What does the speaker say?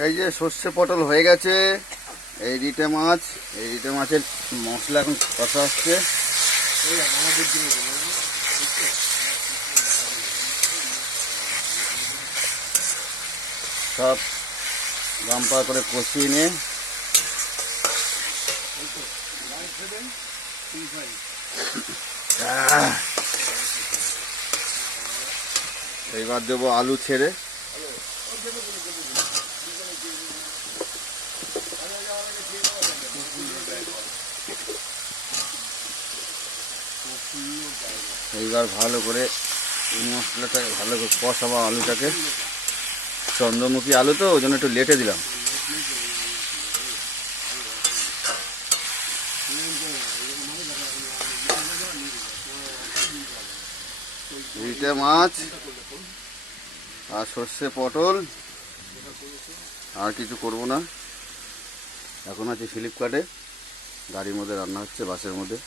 এই যে সর্ষে পটল হয়ে গেছে। এই রিটে মাছ, এই রিটে মাছের মশলা এখন কষা আসছে। সব গামপা করে কষিয়ে নিয়ে এইবার দেবো আলু ছেড়ে। এইবার ভালো করে মশলাটাকে ভালো করে কষাবো আলুটাকে। চন্দ্রমুখী আলু তো ওই জন্য একটু লেটে দিলাম। রিটে মাছ আর সর্ষে পটল, আর কিছু করব না। এখন আছে ফ্লিপকার্টে, গাড়ির মধ্যে রান্না হচ্ছে, বাসের মধ্যে।